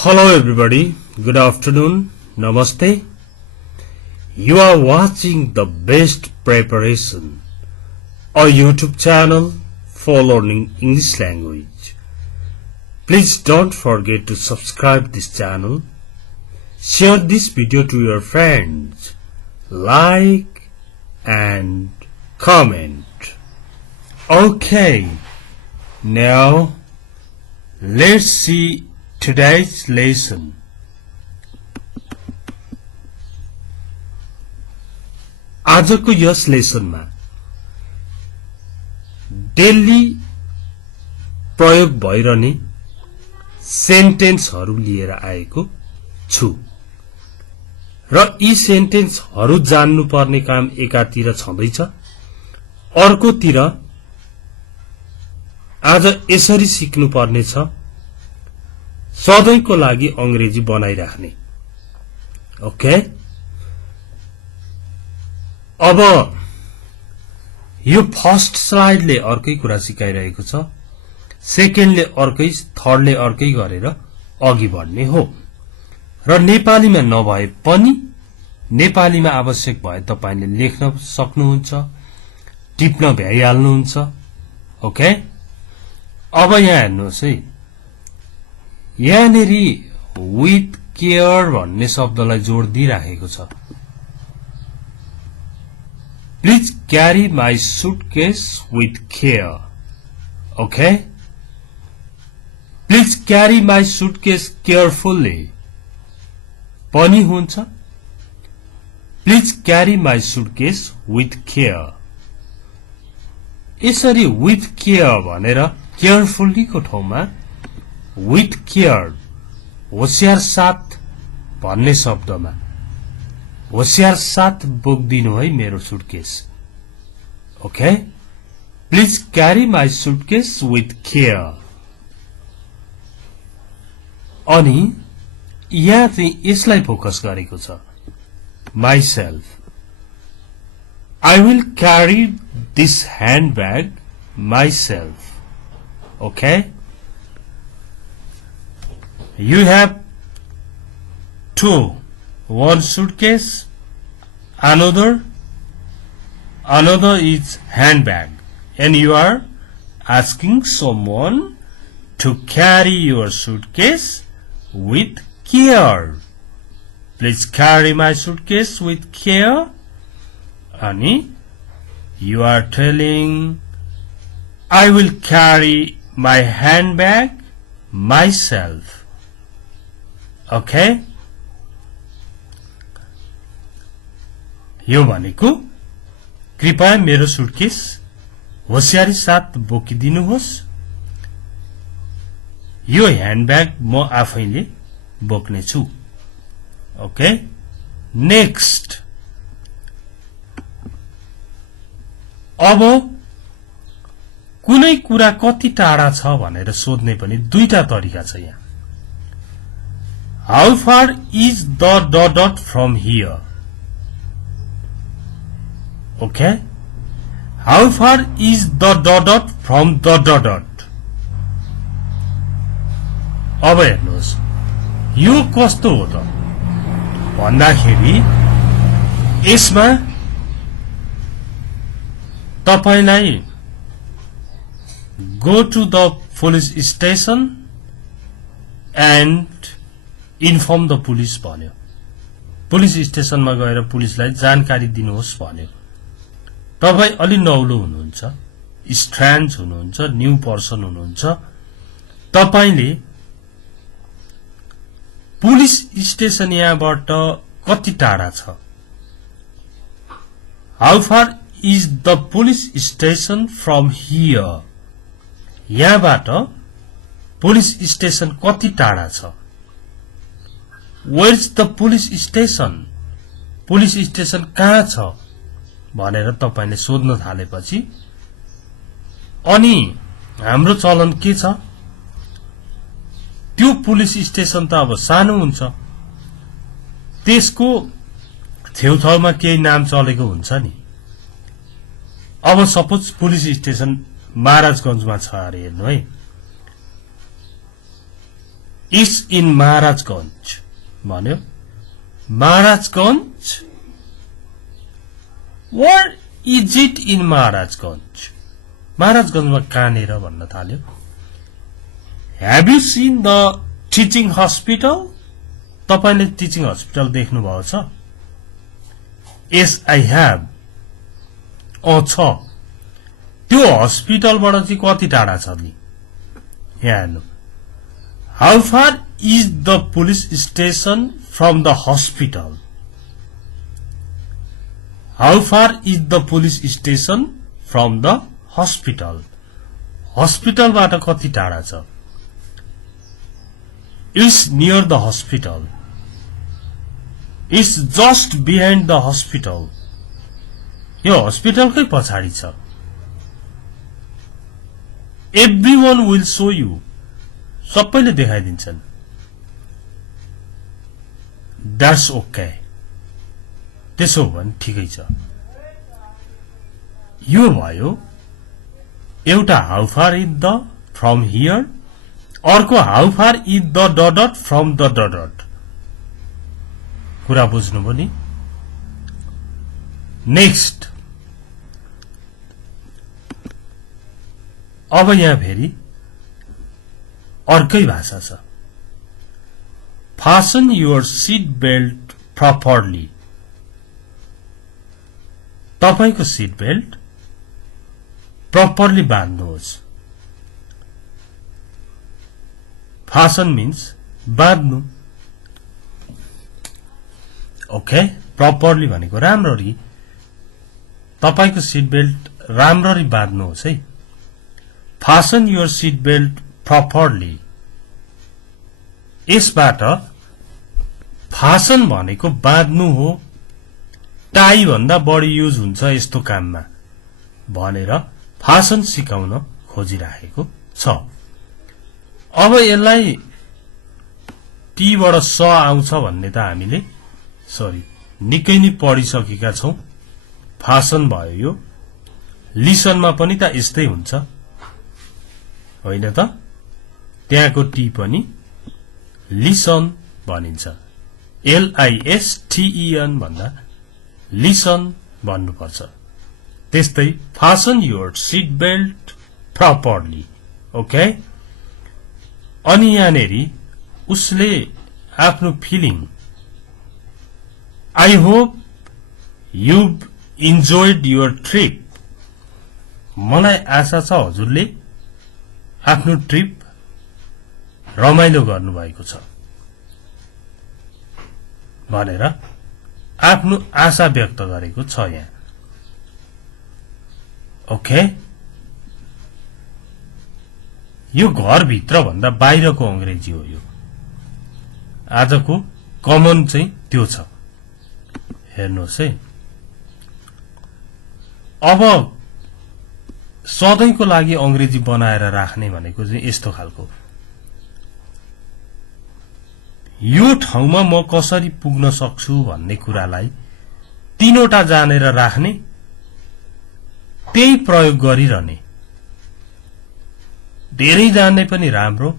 Hello everybody, good afternoon, namaste. You are watching the best preparation, a YouTube channel for learning English language. Please don't forget to subscribe this channel, share this video to your friends, like and comment. Okay, now let's see today's lesson. आजको यस लेसनमा daily प्रयोग भइरहने सेन्टेन्सहरू लिएर आएको छु र यी सेन्टेन्सहरू जान्नुपर्ने काम एकातिर छँदैछ, अर्कोतिर आज यसरी सिक्नुपर्ने छ सधैँको लागि अंग्रेजी बनाइराख्ने। ओके, अब यो फर्स्ट स्लाइडले अर्कै कुरा सिकाइरहेको छ, सेकेन्डले अर्कै, थर्डले अर्कै गरेर अघि बढ्ने हो र नेपालीमा नभए पनि नेपालीमा आवश्यक भए तपाईले लेख्न सक्नुहुन्छ, टिप्न भ्याइहाल्नुहुन्छ। ओके, अब यहाँ हेर्नुहोस् है, यहाँनेरि विथ केयर भन्ने शब्दलाई जोड दिइराखेको छ। Please carry my suitcase with care. Okay, please carry my suitcase carefully पनि हुन्छ, please carry my suitcase with care. यसरी विथ केयर भनेर केयरफुल्ली को ठाउँमा विथ केयर, होशियार साथ भन्ने शब्दमा होशियार साथ बोक्दिनु है मेरो सुटकेस। Okay, please carry my suitcase with care. अनि यहाँ चाहिँ यसलाई फोकस गरेको छ, myself. I will carry this handbag myself. Okay, you have two, one suitcase, another is handbag, and you are asking someone to carry your suitcase with care. Please carry my suitcase with care. Ani, you are telling, I will carry my handbag myself. Okay, यो भनेको कृपया मेरो suitcase होशियारी साथ बोकिदिनुहोस्, यो handbag म आफैले बोक्ने छु। Okay, next. अब कुनै कुरा कति टाढा छ भनेर सोध्ने पनि दुईटा तरिका छ यहाँ। How far is the ... from here? Okay? How far is the ... from the ... अब हेर्नुहोस्, यो कस्तो हो त भन्दाखेरि यसमा तपाईलाई go to the police station and inform the police भन्यो। पुलिस स्टेशनमा गएर पुलिसलाई जानकारी दिनुहोस् भन्यो। तपाई अलि नौलो हुनुहुन्छ, स्ट्रेन्ज हुनुहुन्छ, न्यू पर्सन हुनुहुन्छ, तपाईले पुलिस स्टेशन यहाँबाट कति टाढा छ, how far is the police station from here, यहाँबाट पुलिस स्टेशन कति टाढा छ, Where is the police station? Police station कहाँ छ भनेर तपाईले सोध्न थालेपछि अनि हाम्रो चलन के छ, त्यो पुलिस स्टेशन त अब सानो हुन्छ, त्यसको छेउछाउमा केही नाम चलेको हुन्छ नि। अब सपोज पुलिस स्टेशन महाराजगंजमा छ अरे, हेर्नु है, is in Maharajganj भन्यो Maharajganj where is it in Maharajganj Maharajganjमा कहाँनेर भन्न थाल्यो Have you seen the teaching hospital तपाईले टिचिङ हस्पिटल देख्नु भएको छ Yes I have छ त्यो हस्पिटलबाट चाहिँ कति टाढा छ नि यहाँ हेर्नु How far is the police station from the hospital? How far is the police station from the hospital? Hospital बाट कति टाढा छ It's near the hospital. It's just behind the hospital. यो हस्पिटलकै पछाडी छ Everyone will show you. सबैले देखाइदिन्छन् That's okay. त्यसो भने ठिकै छ यो भयो एउटा how far is the from here अर्को how far is the dot from the dot कुरा बुझ्नुभयो नि नेक्स्ट अब यहाँ फेरि अर्कै भाषा छ Fasten your seat belt properly. तपाईको seat belt properly बाँध्नुहोस् Fasten means बाँध्नु ओके properly भनेको राम्ररी तपाईको सीट बेल्ट राम्ररी बाँध्नुहोस् है Fasten your seat belt properly. यसबाट फासन भनेको बाँध्नु हो टाई भन्दा बढी युज हुन्छ यस्तो काममा भनेर फासन सिकाउन खोजिराखेको छ अब यसलाई टी बाट स आउँछ भन्ने त हामीले सरी निकै नै पढिसकेका छौं फासन भयो यो लिसनमा पनि त यस्तै हुन्छ होइन त त्यहाँको टी पनि लिसन भनिन्छ LISTEN भन्दा लिसन भन्नुपर्छ त्यस्तै fasten your seat belt properly okay अनि यहाँनेरि उसले आफ्नो feeling I hope you've enjoyed your trip मलाई आशा छ हजुरले आफ्नो ट्रिप रमाइलो गर्नु भएको छ भनेर आफ्नो आशा व्यक्त गरेको छ यहाँ ओके यो घर भित्र भन्दा बाहिरको अंग्रेजी हो यो आजको कमन चाहिँ त्यो छ हेर्नुहोस् है अब सधैँको लागि अंग्रेजी बनाएर राख्ने भनेको चाहिँ यस्तो खालको यो ठाउँमा म कसरी पुग्न सक्छु भन्ने कुरालाई तीनवटा जानेर राख्ने त्यही प्रयोग गरिरहने धेरै जान्ने पनि राम्रो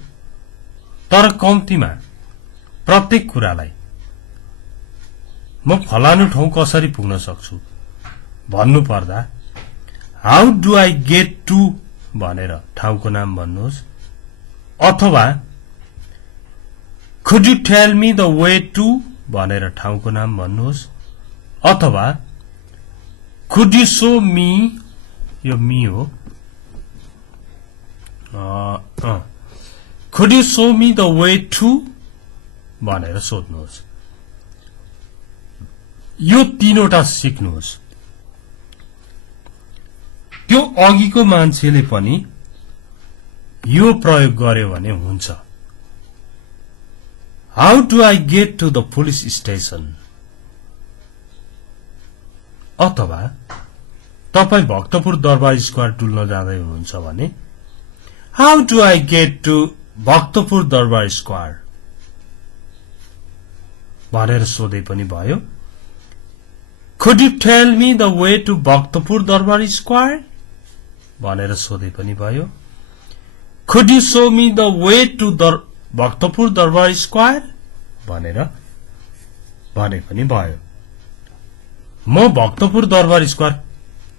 तर कम्तीमा प्रत्येक कुरालाई म फलानु ठाउँ कसरी पुग्न सक्छु भन्नु पर्दा how do I get to भनेर ठाउँको नाम भन्नुहोस् अथवा Could you tell me the way to भनेर ठाउँको नाम भन्नुहोस् अथवा Could you show me यो me हो Could you show me the way to भनेर सोध्नुहोस् यो तीनवटा सिक्नुहोस् त्यो अघिको मान्छेले पनि यो प्रयोग गर्यो भने हुन्छ How do I get to the police station? अथवा तपाई भक्तपुर दरबार स्क्वायर डुल्न जाँदै हुनुहुन्छ भने How do I get to Bhaktapur दरबार स्क्वायर भनेर सोधे पनि भयो Could you tell me the way to Bhaktapur दरबार स्क्वायर भनेर सोधे पनि भयो Could you show me the way to the Bhaktapur दरबार स्क्वायर भनेर भने पनि भयो। म भक्तपुर दरबार स्क्वायर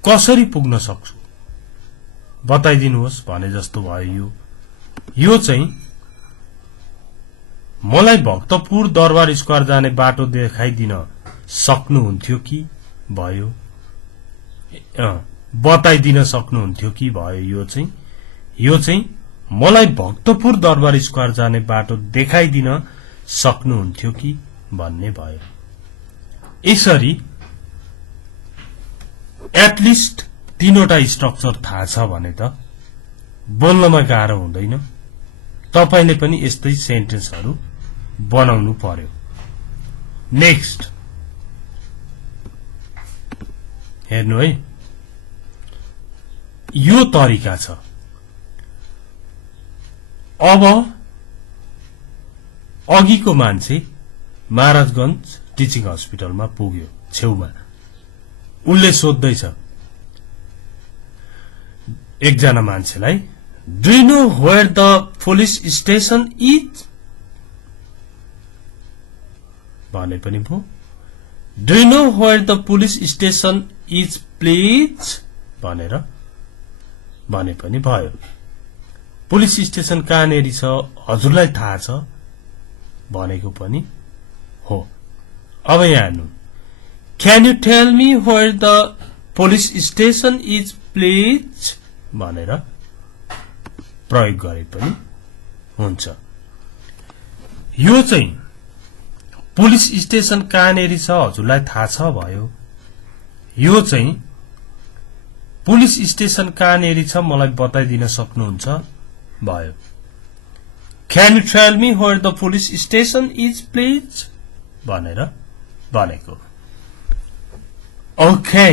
कसरी पुग्न सक्छु बताइदिनुहोस् भने जस्तो भयो। यो चाहिँ मलाई भक्तपुर दरबार स्क्वायर जाने बाटो देखाइदिन सक्नुहुन्थ्यो कि भयो। बताइदिन सक्नुहुन्थ्यो कि भयो। यो चाहिँ मलाई भक्तपुर दरबार स्क्वायर जाने बाटो देखाइदिन सक्नुहुन्थ्यो कि भन्ने भयो। यसरी एटलिस्ट तीनवटा स्ट्रक्चर थाहा छ भने त बोल्नमा गाह्रो हुँदैन। तपाईले पनि यस्तै सेन्टेन्सहरू बनाउनु पर्यो। नेक्स्ट हेर्नु है, यो तरिका छ। अब अघिको मान्छे महाराजगंज टिचिङ हस्पिटलमा पुग्यो। छेउमा उनले सोध्दैछ एकजना मान्छेलाई, do you know where the police station is भने पनि भो। Do you know where the police station is please भनेर भने पनि भयो। पुलिस स्टेशन कहाँनेरि छ हजुरलाई थाहा छ भनेको पनि हो। अब यहाँ हेर्नु, can you tell me where the police station is please भनेर प्रयोग गरे पनि हुन्छ। यो चाहिँ पुलिस स्टेशन कहाँनेरि छ हजुरलाई थाहा छ भयो। यो चाहिँ पुलिस स्टेशन कहाँनेरि छ मलाई बताइदिन सक्नुहुन्छ भयो। Can you tell me where the police station is please भनेर भनेको। ओके,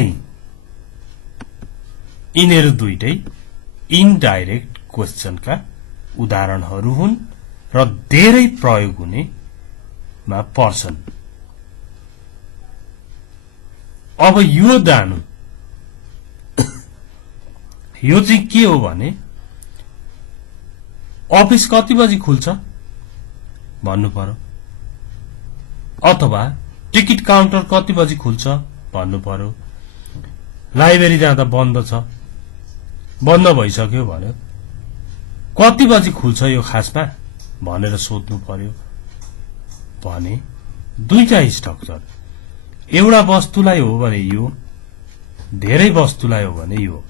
यिनीहरू दुईटै इनडाइरेक्ट क्वेशनका उदाहरणहरू हुन् र धेरै प्रयोग हुनेमा पर्छन्। अब यो जानु, यो चाहिँ के हो भने अफिस कति बजी खुल्छ भन्नु पर्यो, अथवा टिकट काउन्टर कति बजी खुल्छ भन्नु पर्यो। लाइब्रेरी जाँदा बन्द छ, बन्द भइसक्यो भन्यो, कति बजी खुल्छ यो खासमा भनेर सोध्नु पर्यो भने दुईटा स्ट्रक्चर, एउटा वस्तुलाई हो भने यो, धेरै वस्तुलाई हो भने यो।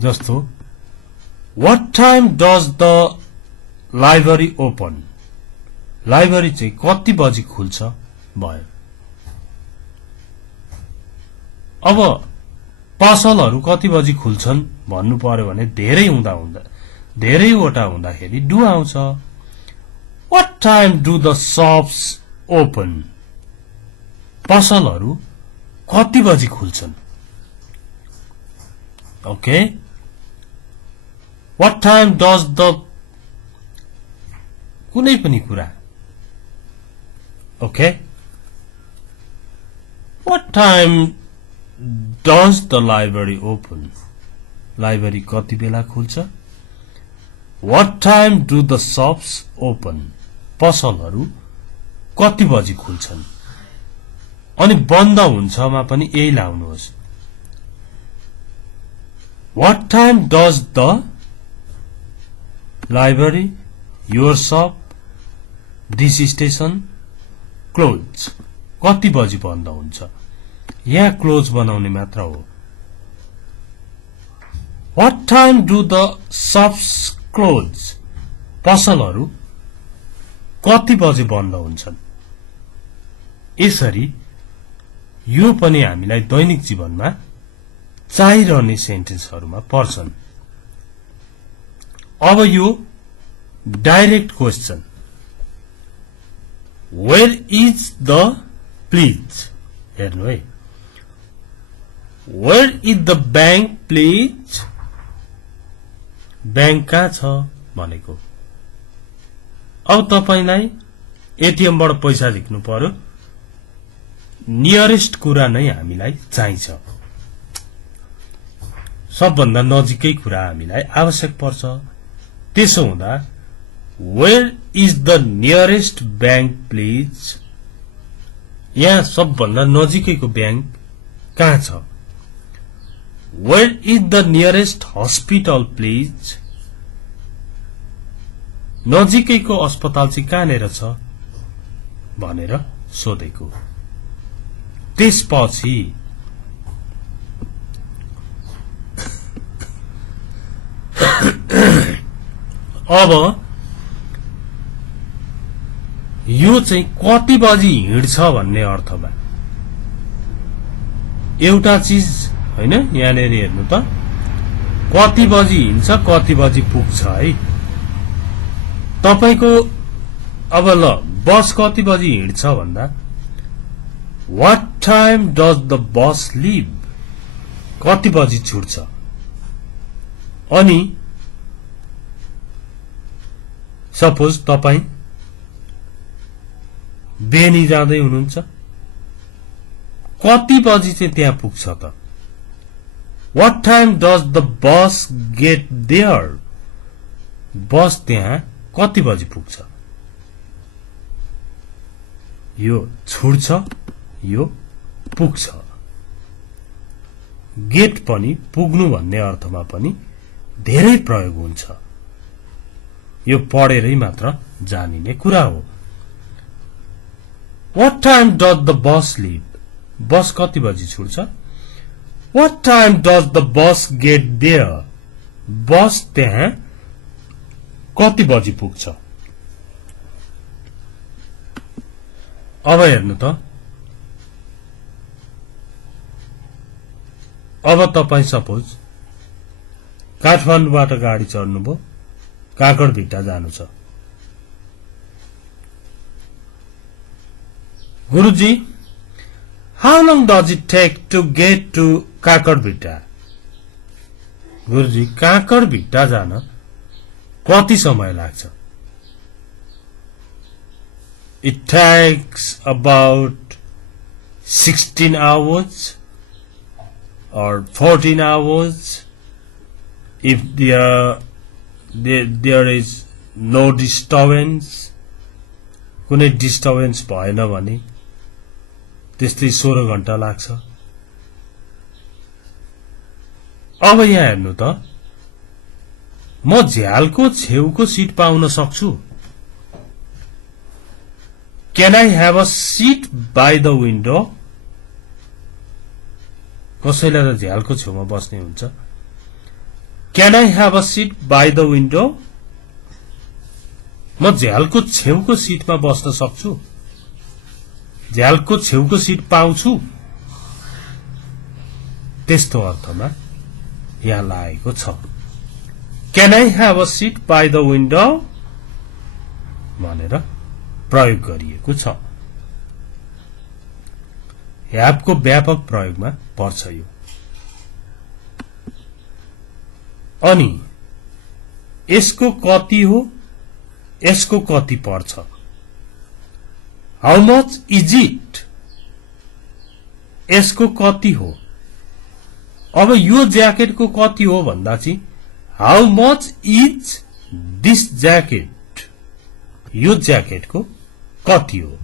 जस्तो what time does the library open, library चाहिँ कति बजी खुल्छ भयो। अब पसलहरू कति बजी खुल्छन् भन्नु पर्यो भने धेरैवटा हुँदाखेरि डु आउँछ। What time do the shops open, पसलहरू कति बजी खुल्छन्। Okay, what time does the कुनै पनि कुरा। Okay, what time does the library open, library कति बेला खुल्छ। What time do the shops open, पसलहरू कति बजी खुल्छन्। अनि बन्द हुन्छमा पनि यही लाउनुहोस्। What time does the library, your shop, this station close, कति बजी बन्द हुन्छ। यहाँ क्लोज बनाउने मात्र हो। What time do the shops close, पसलहरू कति बजे बन्द हुन्छन्। यसरी यो पनि हामीलाई दैनिक जीवनमा चाहिरहने सेन्टेन्सहरूमा पर्छन्। अब यो direct question, where is the please, हेर्नु है, where is the bank please, bank कहाँ छ भनेको। अब तपाईलाई एटीएमबाट पैसा झिक्नु पर्यो, नियरेस्ट कुरा नै हामीलाई चाहिन्छ, सबभन्दा नजिकै कुरा हामीलाई आवश्यक पर्छ। त्यसो हुँदा Where is the nearest bank, please? यहाँ सबभन्दा नजिकैको ब्याङ्क कहाँ छ? Where is the nearest hospital, please? नजिकैको अस्पताल चाहिँ कहाँनेर छ भनेर सोधेको। त्यसपछि अब यो चाहिँ कति बजी हिँड्छ भन्ने अर्थमा एउटा चीज हैन, यहाँनेर हेर्नु त कति बजी हिँड्छ कति बजी पुग्छ है। तपाईको अब ल बस कति बजी हिँड्छ भन्दा What time does the bus leave? कति बजी छुट्छ? अनि सपोज तपाई बेनी जाँदै हुनुहुन्छ, कति बजी चाहिँ त्यहाँ पुग्छ त? What time does the bus get there? बस त्यहाँ कति बजी पुग्छ? यो छुट्छ, यो पुग्छ। गेट पनि पुग्नु भन्ने अर्थमा पनि धेरै प्रयोग हुन्छ। यो पढेरै मात्र जानिने कुरा हो। What time does the bus leave? बस कति बजी छुट्छ? What time does the bus get there? बस त्यहाँ कति बजी पुग्छ? अब हेर्नु त, अब तपाई सपोज काठमाडौँबाट गाडी चढ्नुभयो, काकड़भिट्टा जानु छ। गुरुजी, how long does it take to get to काकड़भिट्टा? गुरुजी, काकड़भिट्टा जान कति समय लाग्छ? It takes about 16 hours or 14 hours if there is no disturbance. कुनै डिस्टर्बेन्स भएन भने त्यस्तै 16 घण्टा लाग्छ। अब यहाँ हेर्नु त, म झ्यालको छेउको सीट पाउन सक्छु। Can I have a seat by the window? कसैलाई त झ्यालको छेउमा बस्ने हुन्छ। Can I have a seat by the window? म झ्यालको छेउको सीटमा बस्न सक्छु, झ्यालको छेउको सीट पाउँछु, त्यस्तो अर्थमा यहाँ लागेको छ। Can I have a seat by the window? भनेर प्रयोग गरिएको छ। have को व्यापक प्रयोगमा पर्छ यो। अनि यसको कति हो, यसको कति पर्छ? How much is it? यसको कति हो? अब यो ज्याकेटको कति हो भन्दा चाहिँ How much is this jacket? यो ज्याकेटको कति हो?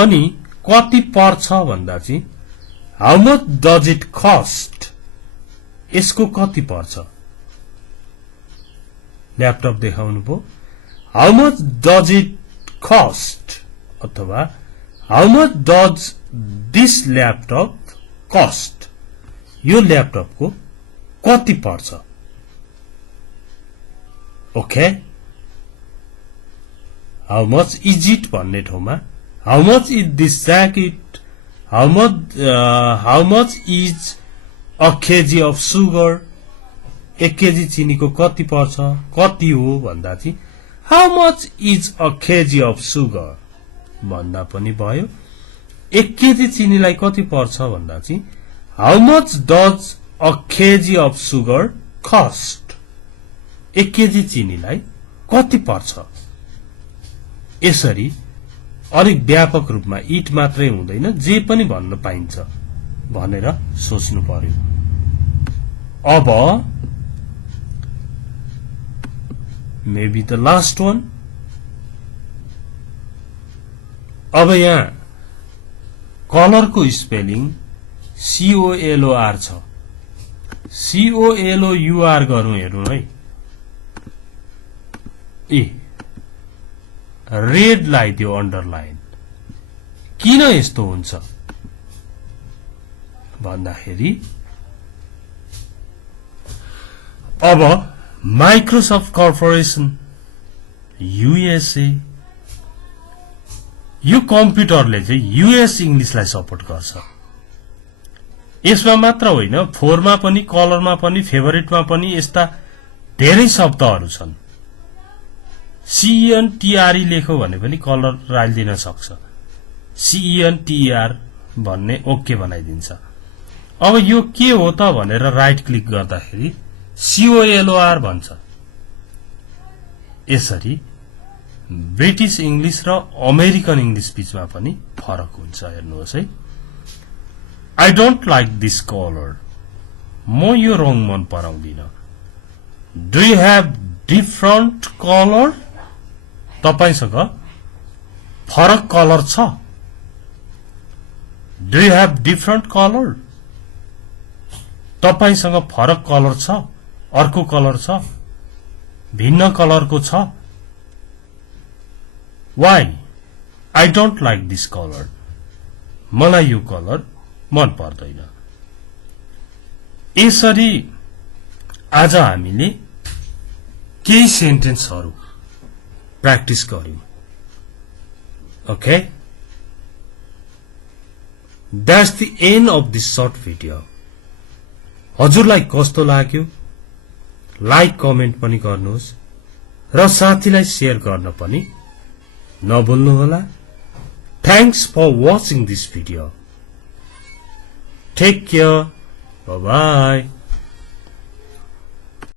अनि कति पर्छ भन्दा चाहिँ How much does it cost? यसको कति पर्छ? ल्यापटप देखाउनु पो, How much does it cost? अथवा How much does this laptop cost? यो ल्यापटपको कति पर्छ? Okay, How much is it भन्ने ठाउँमा How much is this jacket? How much is a kg of sugar? 1 KG चिनीको कति पर्छ, कति हो भन्दा चाहिँ How much is a kg of sugar? भन्दा पनि भयो। 1 केजी चिनीलाई कति पर्छ भन्दा चाहिँ How much does a kg of sugar cost? 1 KG चिनीलाई कति पर्छ? यसरी अलिक व्यापक रूपमा इट मात्रै हुँदैन, जे पनि भन्न पाइन्छ भनेर सोच्नु पर्यो। अब maybe the last one. अब यहाँ कलर को स्पेलिङ COLOR छ COLOUR गरौँ हेरौँ है ए रेड लगाइदियो अन्डरलाइन किन यस्तो हुन्छ भन्दाखेरि अब माइक्रोसफ्ट कर्पोरेसन USA यो कम्प्युटरले चाहिँ US इंग्लिशलाई सपोर्ट गर्छ यसमा मात्र होइन फोरमा पनि कलरमा पनि फेभरेटमा पनि यस्ता धेरै शब्दहरू छन् CENTRE लेखो भने पनि कलर रालिदिन सक्छ CENTER भन्ने ओके बनाइदिन्छ अब यो के हो त भनेर राइट क्लिक गर्दाखेरि COLOR भन्छ यसरी ब्रिटिश इंग्लिश र अमेरिकन इंग्लिश बीचमा पनि फरक हुन्छ हेर्नुहोस् है I don't like this color म यो रङ मन पराउँदिन Do you have different color तपाईसँग फरक कलर छ Do you have different color तपाईसँग फरक कलर छ अर्को कलर छ भिन्न कलरको छ Why I don't like this color मलाई यो कलर मन पर्दैन यसरी आज हामीले केही सेन्टेन्सहरु प्र्याक्टिस गर्यौं okay That's the end of this short video हजुरलाई कस्तो लाग्यो लाइक कमेन्ट पनि गर्नुहोस् र साथीलाई शेयर गर्न पनि नभुल्नु होला Thanks for watching this video Take care bye bye